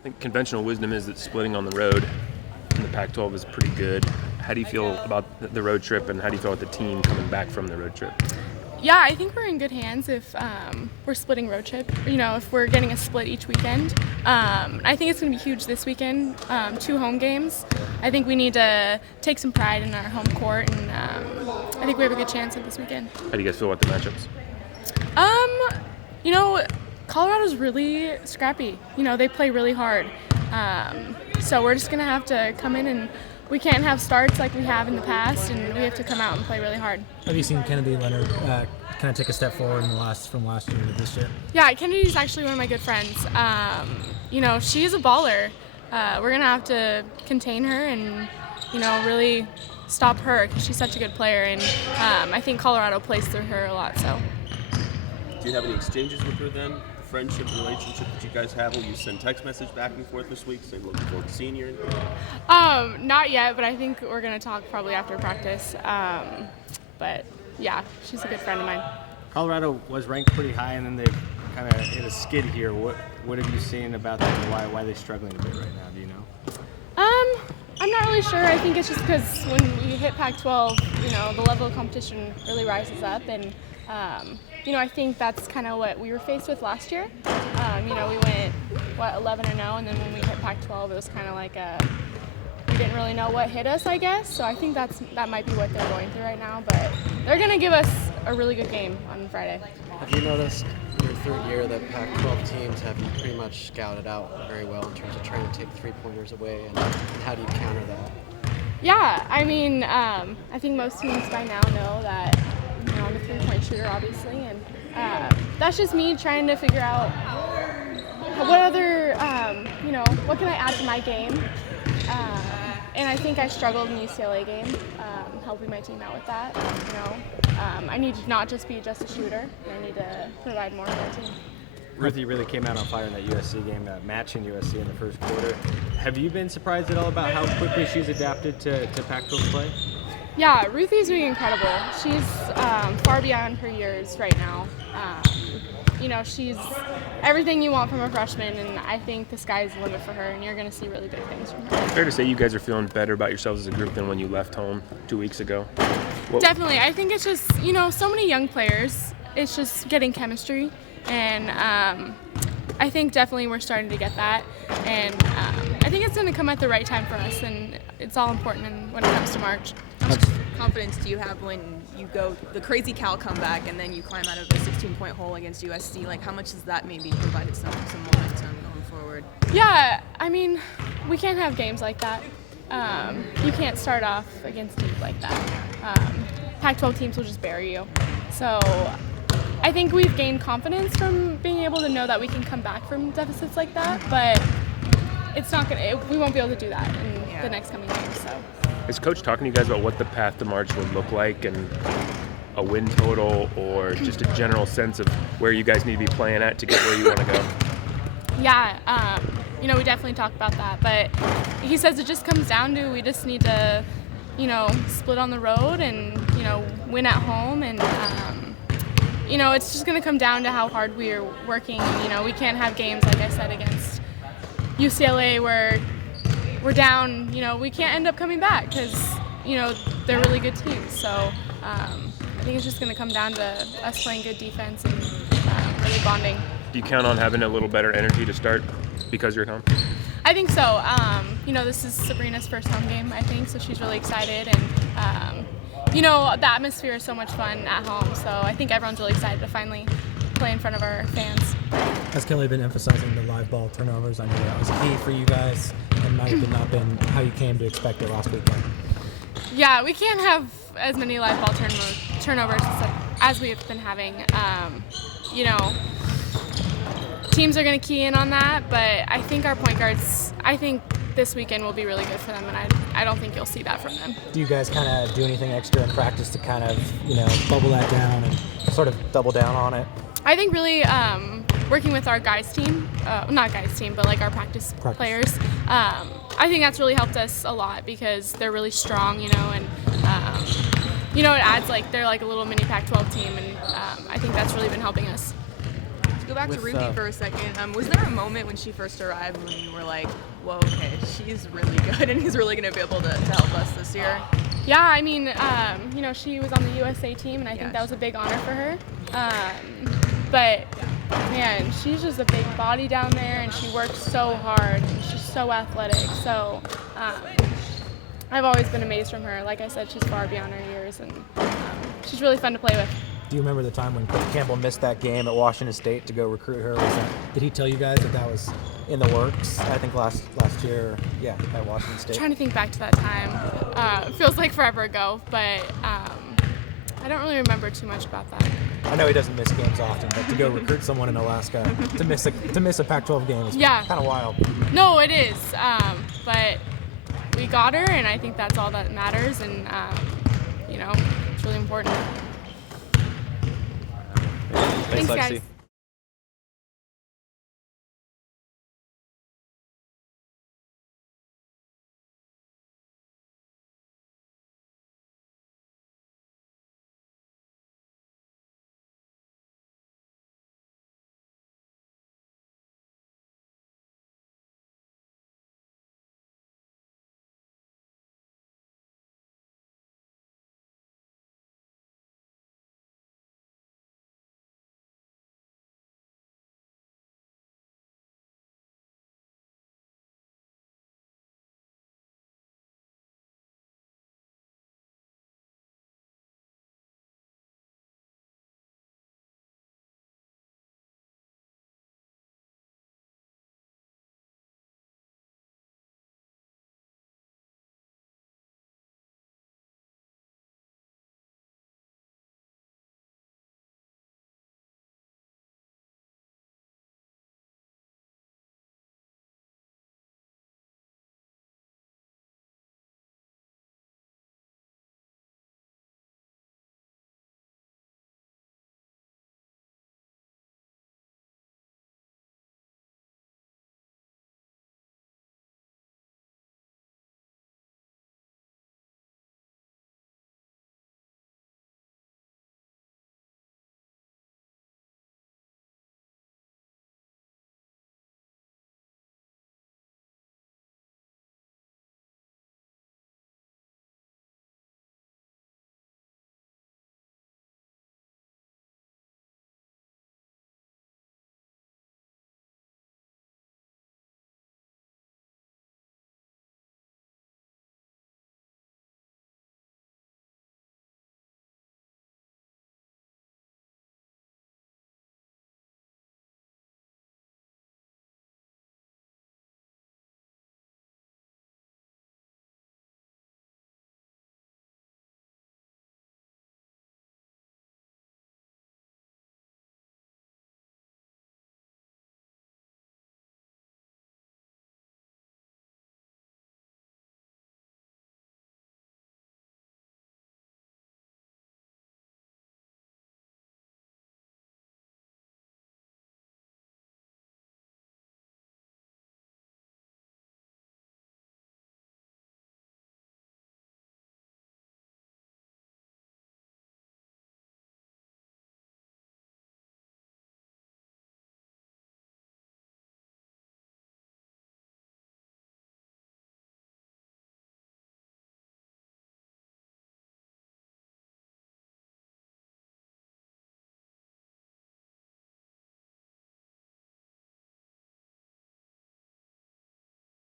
I think conventional wisdom is that splitting on the road in the Pac-12 is pretty good. How do you feel about the road trip, and how do you feel about the team coming back from the road trip? Yeah, I think we're in good hands if we're splitting road trip. If we're getting a split each weekend. I think it's going to be huge this weekend. 2 home games. I think we need to take some pride in our home court, and I think we have a good chance at this weekend. How do you guys feel about the matchups? Colorado's really scrappy. They play really hard. So we're just going to have to come in, and we can't have starts like we have in the past, and we have to come out and play really hard. Have you seen Kennedy Leonard kind of take a step forward from last year to this year? Yeah, Kennedy's actually one of my good friends. She's a baller. We're going to have to contain her and, really stop her because she's such a good player, and I think Colorado plays through her a lot. So. Do you have any exchanges with her then? The friendship, relationship that you guys have? Will you send text message back and forth this week saying looking forward to seeing you? Not yet, but I think we're going to talk probably after practice. But yeah, she's a good friend of mine. Colorado was ranked pretty high, and then they kind of hit a skid here. What have you seen about them, and why are they struggling a bit right now? Do you know? I'm not really sure. I think it's just because when we hit Pac-12, the level of competition really rises up, and I think that's kind of what we were faced with last year. We went 11-0, and then when we hit Pac-12, it was kind of like we didn't really know what hit us, I guess. So I think that might be what they're going through right now. But they're going to give us a really good game on Friday. Have you noticed in your third year that Pac-12 teams have pretty much scouted out very well in terms of trying to take three-pointers away, and how do you counter that? Yeah, I think most teams by now know that I'm a three-point shooter, obviously, and that's just me trying to figure out what other, what can I add to my game. And I think I struggled in the UCLA game, helping my team out with that. I need to not just be just a shooter. I need to provide more for the team. Ruthie really came out on fire in that USC game, matching USC in the first quarter. Have you been surprised at all about how quickly she's adapted to Pac-12 play? Yeah, Ruthie's doing incredible. She's far beyond her years right now. She's everything you want from a freshman, and I think the sky's the limit for her, and you're going to see really big things from her. Fair to say you guys are feeling better about yourselves as a group than when you left home 2 weeks ago? Definitely. I think it's just, so many young players. It's just getting chemistry, and I think definitely we're starting to get that, and I think it's going to come at the right time for us, and it's all important when it comes to March. How much confidence do you have when you go the crazy Cal comeback and then you climb out of a 16-point hole against USC? Like, how much has that maybe provided some momentum going forward? Yeah, we can't have games like that. You can't start off against teams like that. Pac-12 teams will just bury you. So I think we've gained confidence from being able to know that we can come back from deficits like that, but we won't be able to do that in the next coming games. So. Is Coach talking to you guys about what the path to March would look like, and a win total, or just a general sense of where you guys need to be playing at to get where you want to go? Yeah, we definitely talk about that, but he says it just comes down to we just need to, split on the road and, win at home, and, it's just going to come down to how hard we are working. We can't have games, like I said, against UCLA where we're down, we can't end up coming back because, they're really good teams. So I think it's just going to come down to us playing good defense and really bonding. Do you count on having a little better energy to start because you're at home? I think so. This is Sabrina's first home game, I think, so she's really excited. And, the atmosphere is so much fun at home, so I think everyone's really excited to finally play in front of our fans. Has Kelly been emphasizing the live ball turnovers? I know that was key for you guys, and might have not been how you came to expect it last weekend. Yeah, we can't have as many live ball turnovers as we have been having. Teams are going to key in on that, but I think our point guards, this weekend will be really good for them, and I don't think you'll see that from them. Do you guys kind of do anything extra in practice to kind of, bubble that down and sort of double down on it? I think really working with our guys team, not guys team, but like our practice players, I think that's really helped us a lot because they're really strong, and it adds they're like a little mini Pac-12 team, and I think that's really been helping us. go back to With, Ruby for a second. Was there a moment when she first arrived when you were like, whoa, okay, she's really good and he's really going to be able to help us this year? Yeah, I mean, you know, she was on the USA team, and I think Yeah, that was a big honor for her. But man, she's just a big body down there, and she works so hard, and she's so athletic. So I've always been amazed from her. Like I said, she's far beyond her years, and she's really fun to play with. Do you remember the time when Coach Campbell missed that game at Washington State to go recruit her? Did he tell you guys that was in the works? I think last year, yeah, at Washington State. Trying to think back to that time. It feels like forever ago, but I don't really remember too much about that. I know he doesn't miss games often, but to go recruit someone in Alaska to miss a Pac-12 game is Yeah. kind of wild. No, it is. But we got her, and I think that's all that matters. And you know, it's really important. Thanks, Thanks, Lexi. guys.